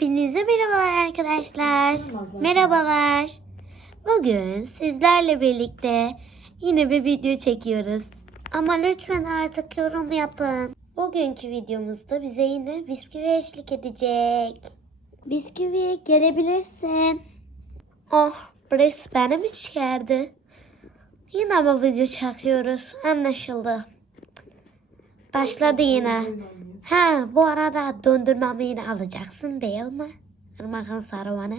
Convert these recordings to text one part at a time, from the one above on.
Hepinize merhabalar arkadaşlar. Merhabalar. Bugün sizlerle birlikte yine bir video çekiyoruz. Ama lütfen artık yorum yapın. Bugünkü videomuzda bize yine bisküvi eşlik edecek. Bisküvi gelebilirsin. Oh, burası bana mı çıkardı? Yine mi video çekiyoruz? Anlaşıldı. Başladı yine. Ha bu arada dondurmamı yine alacaksın değil mi? Irmak'ın sarıvanı.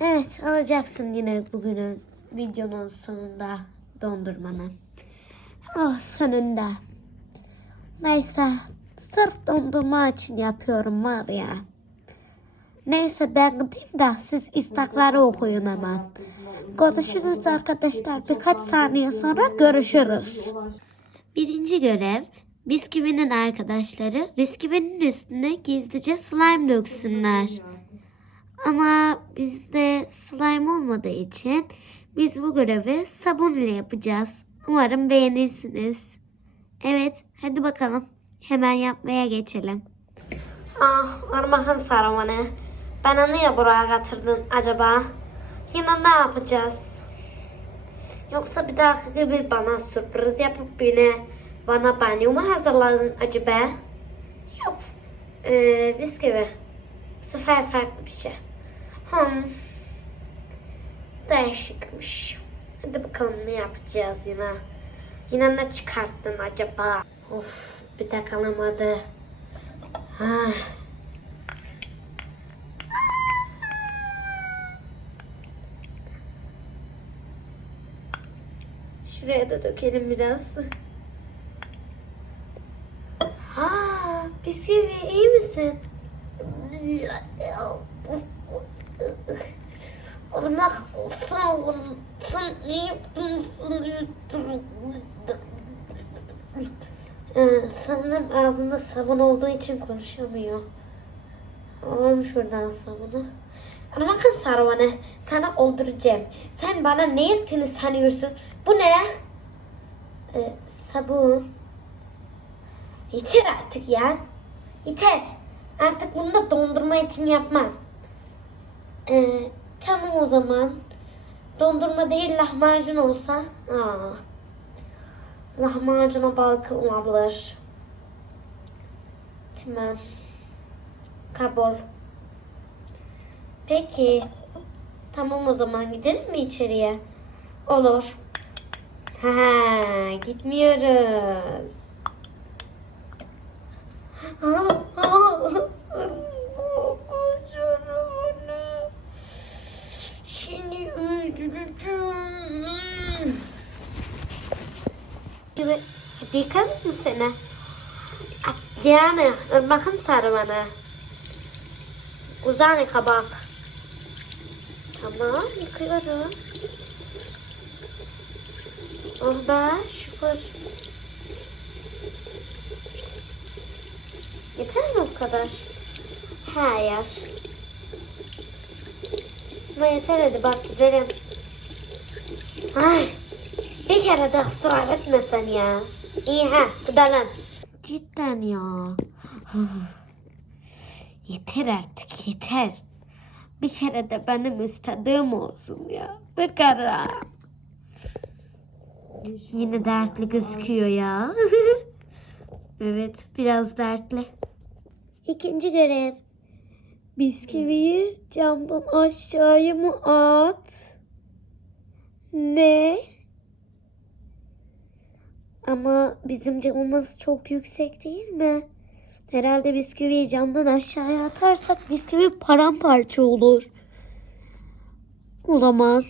Evet alacaksın yine bugünün videonun sonunda dondurmanı. Oh sonunda. Neyse sırf dondurma için yapıyorum var ya. Neyse ben gideyim de siz istakları okuyun hemen. Görüşürüz arkadaşlar. Birkaç saniye sonra görüşürüz. Birinci görev bisküvinin arkadaşları bisküvinin üstüne gizlice slime döksünler. Ama bizde slime olmadığı için biz bu görevi sabun ile yapacağız. Umarım beğenirsiniz. Evet hadi bakalım hemen yapmaya geçelim. Ah Armağan Saraman'ı. Bana niye buraya getirdin acaba? Yine ne yapacağız? Yoksa bir dahaki gibi bana sürpriz yapıp yine bana banyo mu hazırladın acaba? Yok. Ee, bisküvi. Bu sefer farklı bir şey. Hmm. Değişikmiş. Hadi bakalım ne yapacağız yine. Yine ne çıkarttın acaba? Of bir de kalamadı. Ah. Şuraya da dökelim biraz. Ha, bisküvi iyi misin? Olmak sağ ne yaptın? Ee, sanırım ağzında sabun olduğu için konuşamıyor. Alalım şuradan sabunu. Ama bakın Sarvan'ı sana öldüreceğim. Sen bana ne yaptığını sanıyorsun? Bu ne? Ee, sabun. Yeter artık ya. Yeter. Artık bunu da dondurma için yapmam. Ee, tamam o zaman. Dondurma değil lahmacun olsa. Aa. Lahmacuna balkı olabilir. Tamam. Kabul. Peki. Tamam o zaman gidelim mi içeriye? Olur. Ha, gitmiyoruz. Seni öldüreceğim. Evet, yıkar mısın seni? Yani, bakın sarı bana. Uzanı kabak. Tamam, yıkıyorum. Oh be, şükür. Yeter mi bu kadar? Hayır. Ama yeter hadi bak gidelim. Ay, bir kere de ısrar etmesen ya. İyi ha, gidelim. Cidden ya. yeter artık yeter. Bir kere de benim istediğim olsun ya. Bir kere. Yine dertli gözüküyor ya. evet biraz dertli. İkinci görev. Bisküviyi camdan aşağıya mı at? Ne? Ama bizim camımız çok yüksek değil mi? Herhalde bisküviyi camdan aşağıya atarsak bisküvi paramparça olur. Olamaz.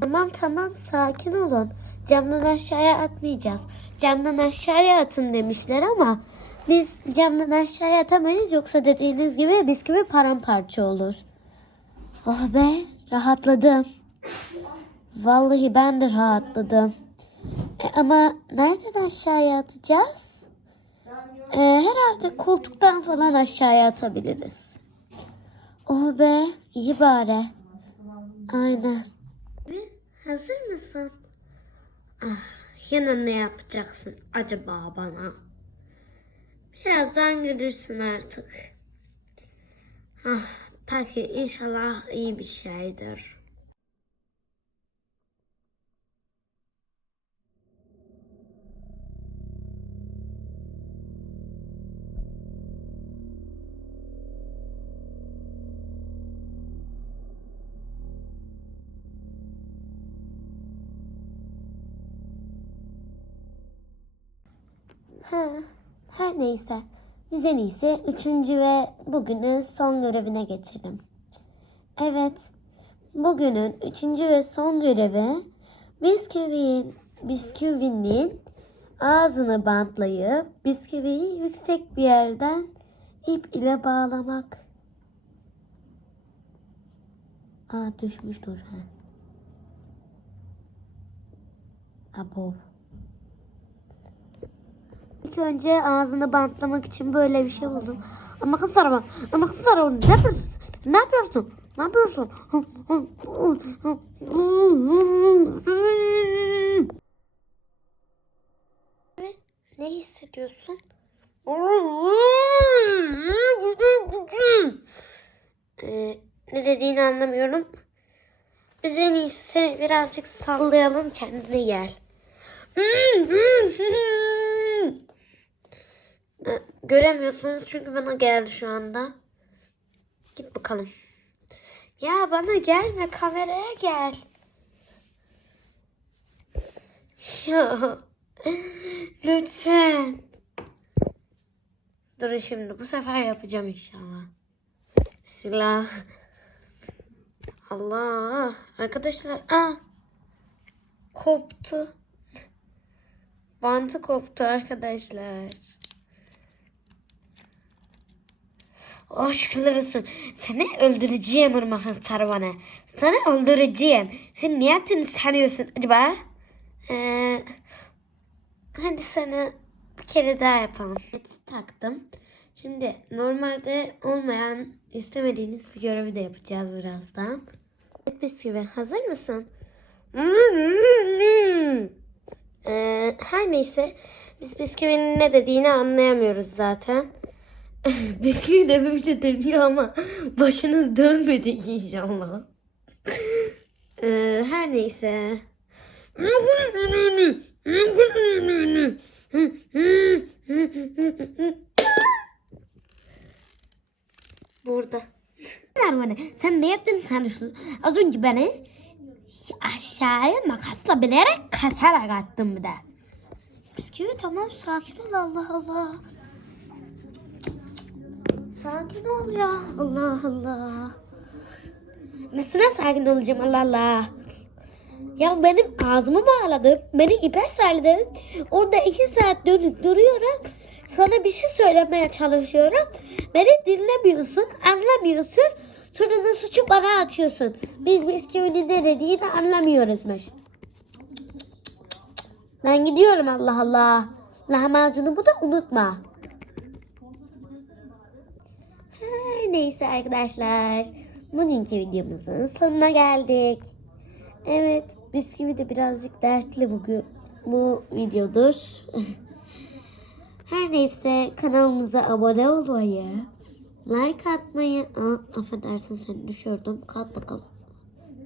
Tamam tamam sakin olun. Camdan aşağıya atmayacağız. Camdan aşağıya atın demişler ama biz camdan aşağıya atamayız yoksa dediğiniz gibi bisküvi paramparça olur. Oh be rahatladım. Vallahi ben de rahatladım. E, ama nereden aşağıya atacağız? E, herhalde koltuktan falan aşağıya atabiliriz. Oh be iyi bari. Aynen. Hazır mısın? Ah, yine ne yapacaksın acaba bana? Birazdan görürsün artık. Ah, peki inşallah iyi bir şeydir. Ha, her neyse. Biz en iyisi üçüncü ve bugünün son görevine geçelim. Evet, bugünün üçüncü ve son görevi bisküvinin, bisküvinin ağzını bantlayıp bisküviyi yüksek bir yerden ip ile bağlamak. Aa düşmüş dur. Ha. Önce ağzını bantlamak için böyle bir şey buldum. Ama kız araba, ama kız araba ne yapıyorsun? Ne yapıyorsun? Ne yapıyorsun? Ne hissediyorsun? Ee, ne dediğini anlamıyorum. Biz en iyisi seni birazcık sallayalım kendine gel. Göremiyorsunuz çünkü bana geldi şu anda. Git bakalım. Ya bana gelme kameraya gel. Ya lütfen. Dur şimdi bu sefer yapacağım inşallah. Bismillah. Allah. Arkadaşlar. Aa. Koptu. Bantı koptu arkadaşlar. Aşklar olsun. Seni öldüreceğim Irmak'ın sarvanı. Seni öldüreceğim. Sen niyetini sanıyorsun acaba? Ee, hadi sana bir kere daha yapalım. Evet, taktım. Şimdi normalde olmayan istemediğiniz bir görevi de yapacağız birazdan. Evet bisküvi hazır mısın? Ee, her neyse biz bisküvinin ne dediğini anlayamıyoruz zaten. Bisküvi de böyle dönüyor ama başınız dönmedi inşallah. Ee, her neyse. Burada. Sarvane sen ne yaptın sanıyorsun? Az önce beni aşağıya makasla bilerek kasarak attın bir de. Bisküvi tamam sakin ol Allah Allah. Sakin ol ya. Allah Allah. Nasıl sakin olacağım Allah Allah. Ya benim ağzımı bağladın. Beni ipe sardın. Orada iki saat dönüp duruyorum. Sana bir şey söylemeye çalışıyorum. Beni dinlemiyorsun, anlamıyorsun. Sonra da suçu bana atıyorsun. Biz bisküvinin ne dediğini anlamıyoruzmuş. Ben gidiyorum Allah Allah. Lahmacunumu da unutma. Neyse arkadaşlar. Bugünkü videomuzun sonuna geldik. Evet bisküvi de birazcık dertli bugün bu videodur. Her neyse kanalımıza abone olmayı, like atmayı, Aa, affedersin seni düşürdüm. Kalk bakalım.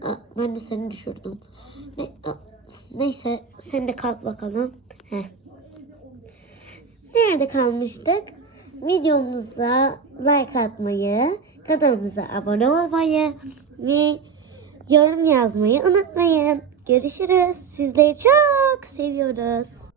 Aa, ben de seni düşürdüm. Ne, aa, neyse sen de kalk bakalım. Heh. Nerede kalmıştık? Videomuza like atmayı, kanalımıza abone olmayı ve yorum yazmayı unutmayın. Görüşürüz. Sizleri çok seviyoruz.